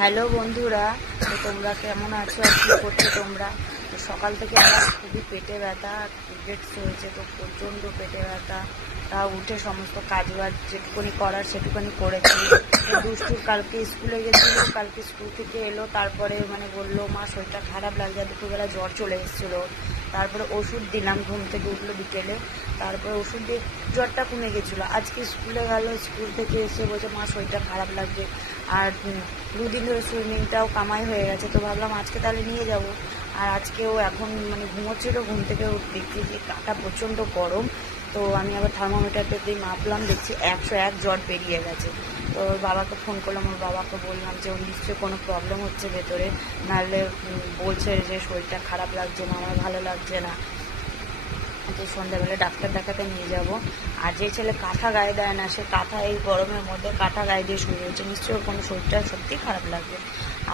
Hello বন্ধুরা, তো তোমরা কেমন আছো আর কি করছো তোমরা? তো সকাল থেকে আমার খুবই পেটে ব্যথা, পিরিয়ডস হয়েছে তো প্রচণ্ড পেটে ব্যথা। তা উঠে সমস্ত কাজ বাজ যেটুকুনি করার সেটুকুনি করেছি। দুষ্টুর কালকে স্কুলে গেছিলো, কালকে স্কুল থেকে এলো, তারপরে বললো মা শরীরটা খারাপ লাগছে, দুপুরবেলা জ্বর চলে এসেছিলো। তারপরে ওষুধ দিলাম, ঘুম থেকে উঠলো বিকেলে, তারপরে ওষুধ দিয়ে জ্বরটা কমে গেছিলো। আজকে স্কুলে গেল, স্কুল থেকে এসে বলছে মা শরীরটা খারাপ লাগছে। আর দুদিন ধরে সুইমিংটাও কামাই হয়ে গেছে, তো ভাবলাম আজকে তাহলে নিয়ে যাব। আর আজকেও এখন ঘুমোচ্ছিল, ঘুম থেকে দেখছি যে গাটা প্রচণ্ড গরম। তো আমি আবার থার্মোমিটারটা দিয়ে মাপলাম, দেখছি 101 জ্বর বেরিয়ে গেছে। তো ওর বাবাকে ফোন করলাম, ওর বাবাকে বললাম যে ওর নিশ্চয়ই কোনো প্রবলেম হচ্ছে ভেতরে, নাহলে বলছে যে শরীরটা খারাপ লাগছে না, আমার ভালো লাগছে না, যে সন্ধ্যাবেলা ডাক্তার দেখাতে নিয়ে যাব। আর যে ছেলে কাঁথা গায়ে দেয় না, সে কাঁথা এই গরমের মধ্যে কাঁথা গায়ে দিয়ে শুয়ে রয়েছে, নিশ্চয়ই কোনো শরীরটা সত্যি খারাপ লাগবে।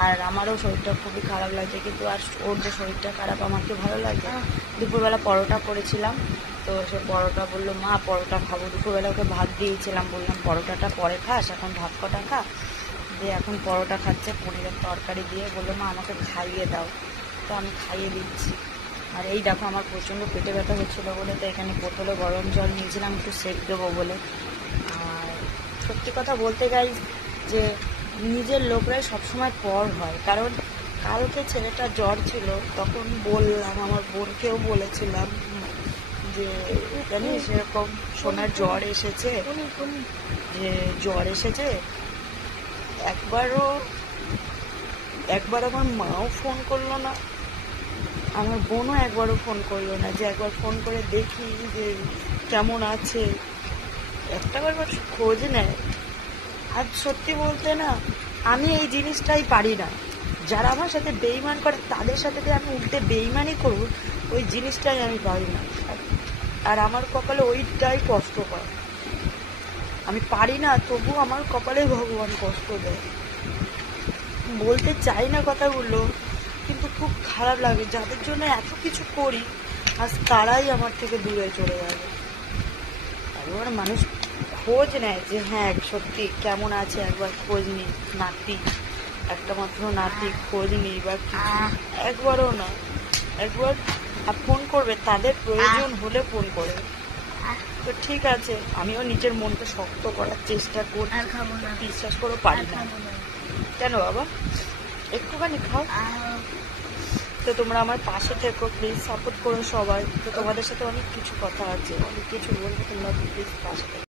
আর আমারও শরীরটা খুবই খারাপ লাগছে, কিন্তু আর ওর যে শরীরটা খারাপ আমার কি ভালো লাগছে। দুপুরবেলা পরোটা করেছিলাম, তো সে পরোটা বললো মা পরোটা খাবো। দুপুরবেলা ওকে ভাত দিয়েছিলাম, বললাম পরোটাটা পরে খাস, এখন ভাত কটা খা। দিয়ে এখন পরোটা খাচ্ছে পনিরের তরকারি দিয়ে, বললো মা আমাকে খাইয়ে দাও। তো আমি খাইয়ে দিচ্ছি। আর এই দেখো আমার প্রচণ্ড পেটে ব্যথা হচ্ছিলো বলে তো এখানে বোতলে গরম জল নিয়েছিলাম একটু সেক দেবো বলে। আর সত্যি কথা বলতে গাই যে নিজের লোকরাই সবসময় পর হয়, কারণ কালকে ছেলেটা জ্বর ছিল, তখন বললাম আমার বোনকেও বলেছিলাম যে জানিস এরকম সোনার জ্বর এসেছে, যে জ্বর এসেছে। একবার আমার মাও ফোন করলো না, আমার বোনও একবারও ফোন করলো না যে একবার ফোন করে দেখি যে কেমন আছে, একটাবার খোঁজ নেয়। আর সত্যি বলতে না, আমি এই জিনিসটাই পারি না। যারা আমার সাথে বেইমান করে তাদের সাথে যে আমি উঠতে বেইমানি করব, ওই জিনিসটাই আমি পারি না। আর আমার কপালে ওইটাই কষ্ট পায়, আমি পারি না, তবু আমার কপালে ভগবান কষ্ট দেয়। বলতে চাই না কথাগুলো, কিন্তু খুব খারাপ লাগে, যাদের জন্য এত কিছু করি আজ তারাই আমার থেকে দূরে চলে যাবে। একবার মানুষ খোঁজ নেয় যে হ্যাঁ সত্যি কেমন আছে, একবার খোঁজ নিই, নাতি একটা মাত্র নাতি, খোঁজ নিই বা কিছু, একবারও না। একবার ফোন করবে তাদের প্রয়োজন হলে ফোন করে। তো ঠিক আছে, আমিও নিজের মনকে শক্ত করার চেষ্টা করি, বিশ্বাস করো পারি না। কেন বাবা, একটুখানি খাও। তো তোমরা আমার পাশে থেকো, প্লিজ সাপোর্ট করো সবাই। তো তোমাদের সাথে অনেক কিছু কথা আছে, অনেক কিছু বলবো, তোমরা প্লিজ পাশে থেকো।